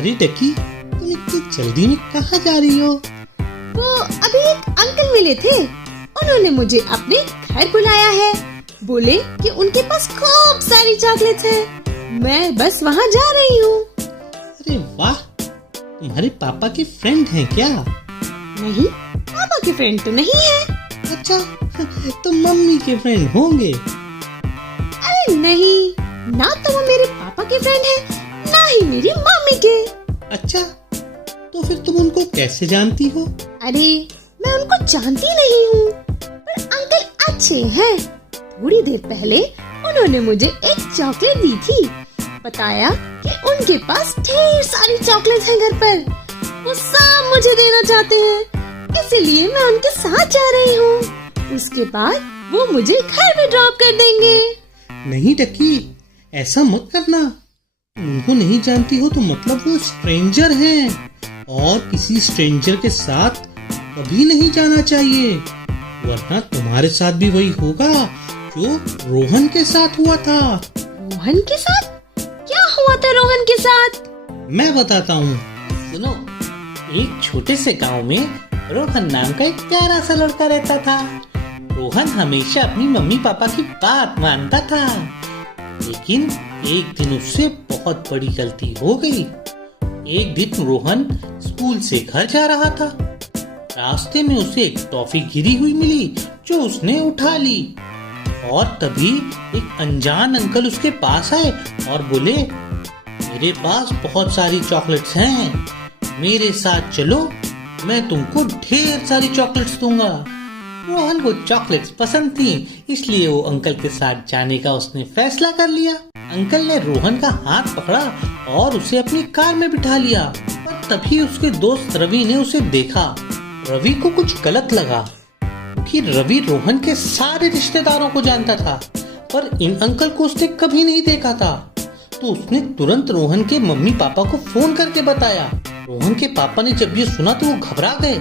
अरे डकी, तुम इतनी जल्दी में कहाँ जा रही हो? वो अभी एक अंकल मिले थे, उन्होंने मुझे अपने घर बुलाया है। बोले कि उनके पास खूब सारी चॉकलेट्स हैं। मैं बस वहाँ जा रही हूँ। अरे वाह, तुम्हारे पापा के फ्रेंड हैं क्या? नहीं, पापा के फ्रेंड तो नहीं है। अच्छा, तो मम्मी के फ्रेंड होंगे। अरे नहीं, ना तो वो मेरे पापा के फ्रेंड है, ना ही मेरी मम्मी के। अच्छा, तो फिर तुम उनको कैसे जानती हो? अरे मैं उनको जानती नहीं हूँ, पर अंकल अच्छे हैं। थोड़ी देर पहले उन्होंने मुझे एक चॉकलेट दी थी। बताया कि उनके पास ढेर सारी चॉकलेट्स हैं घर पर, वो सब मुझे देना चाहते हैं, इसीलिए मैं उनके साथ जा रही हूँ। उसके बाद वो मुझे घर में ड्रॉप कर देंगे। नहीं डकी, ऐसा मत करना। तुम उनको नहीं जानती हो तो मतलब वो स्ट्रेंजर हैं, और किसी स्ट्रेंजर के साथ कभी नहीं जाना चाहिए, वरना तुम्हारे साथ भी वही होगा जो रोहन के साथ हुआ था। रोहन के साथ? क्या हुआ था रोहन के साथ? मैं बताता हूँ। सुनो, एक छोटे से गांव में रोहन नाम का एक प्यारा सा लड़का रहता था। रोहन हमेशा अपनी मम्मी पापा की बात मानता था, लेकिन एक दिन उससे बहुत बड़ी गलती हो गई। एक दिन रोहन स्कूल से घर जा रहा था। रास्ते में उसे एक टॉफी गिरी हुई मिली जो उसने उठा ली, और तभी एक अनजान अंकल उसके पास आए और बोले, मेरे पास बहुत सारी चॉकलेट्स हैं, मेरे साथ चलो, मैं तुमको ढेर सारी चॉकलेट्स दूंगा। रोहन को चॉकलेट्स पसंद थी, इसलिए वो अंकल के साथ जाने का उसने फैसला कर लिया। अंकल ने रोहन का हाथ पकड़ा और उसे अपनी कार में बिठा लिया, पर तभी उसके दोस्त रवि ने उसे देखा। रवि को कुछ गलत लगा, क्योंकि रवि रोहन के सारे रिश्तेदारों को जानता था, पर इन अंकल को उसने कभी नहीं देखा था। तो उसने तुरंत रोहन के मम्मी पापा को फोन करके बताया। रोहन के पापा ने जब ये सुना तो वो घबरा गए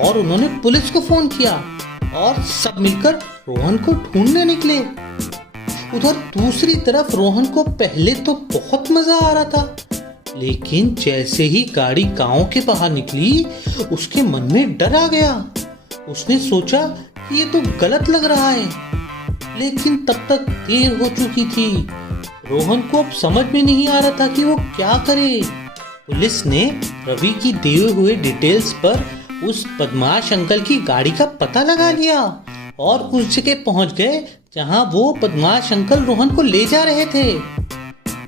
और उन्होंने पुलिस को फोन किया, और सब मिलकर रोहन को ढूंढने निकले। उधर दूसरी तरफ रोहन को पहले तो बहुत मजा आ रहा था, लेकिन जैसे ही गाड़ी गांव के बाहर निकली, उसके मन में डर आ गया। उसने सोचा कि ये तो गलत लग रहा है, लेकिन तब तक देर हो चुकी थी। रोहन को अब समझ में नहीं आ रहा था कि वो क्या करे। पुलिस ने रवि की दिए हुए डिटेल्स पर उस बदमाश अंकल की गाड़ी का पता लगा लिया और उस जगह पहुंच गए जहां वो बदमाश अंकल रोहन को ले जा रहे थे।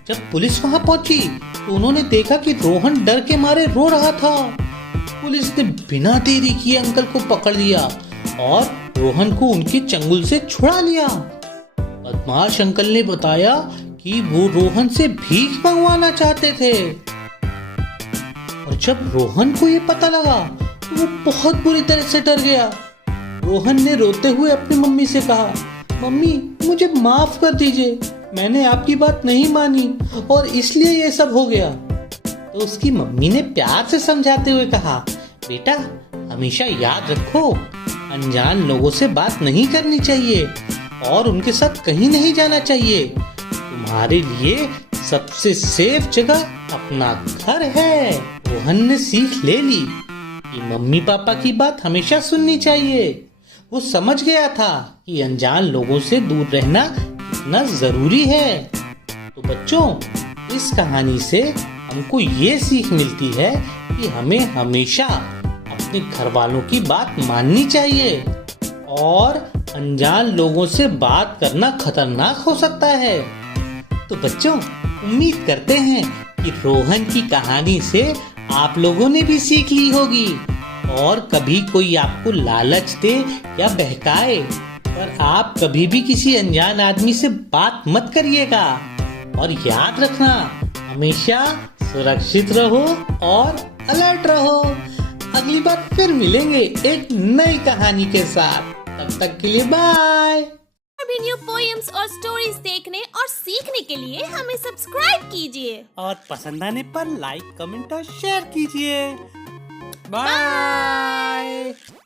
जब पुलिस वहां पहुंची तो उन्होंने देखा कि रोहन डर के मारे रो रहा था। पुलिस ने बिना देरी किए अंकल को पकड़ लिया और रोहन को उनके चंगुल से छुड़ा लिया। बदमाश अंकल ने बताया कि वो रोहन से भीख मंगवाना चाहते थे, और जब रोहन को ये पता लगा तो वो बहुत बुरी तरह से डर गया। रोहन ने रोते हुए अपनी मम्मी से कहा, मम्मी मुझे माफ कर दीजिए, मैंने आपकी बात नहीं मानी और इसलिए ये सब हो गया। तो उसकी मम्मी ने प्यार से समझाते हुए कहा, बेटा हमेशा याद रखो, अनजान लोगों से बात नहीं करनी चाहिए और उनके साथ कहीं नहीं जाना चाहिए। तुम्हारे लिए सबसे सेफ जगह अपना घर है। रोहन ने सीख ले ली कि मम्मी पापा की बात हमेशा सुननी चाहिए। वो समझ गया था कि अनजान लोगों से दूर रहना कितना जरूरी है। तो बच्चों, इस कहानी से हमको ये सीख मिलती है कि हमें हमेशा अपने घर वालों की बात माननी चाहिए, और अनजान लोगों से बात करना खतरनाक हो सकता है। तो बच्चों, उम्मीद करते हैं कि रोहन की कहानी से आप लोगों ने भी सीख ली होगी, और कभी कोई आपको लालच दे या बहकाए, पर आप कभी भी किसी अनजान आदमी से बात मत करिएगा। और याद रखना, हमेशा सुरक्षित रहो और अलर्ट रहो। अगली बार फिर मिलेंगे एक नई कहानी के साथ। तब तक के लिए बाय। और भी न्यू पोएम्स और स्टोरीज देखने और सीखने के लिए हमें सब्सक्राइब कीजिए और पसंद आने पर लाइक, कमेंट और शेयर कीजिए। बाय।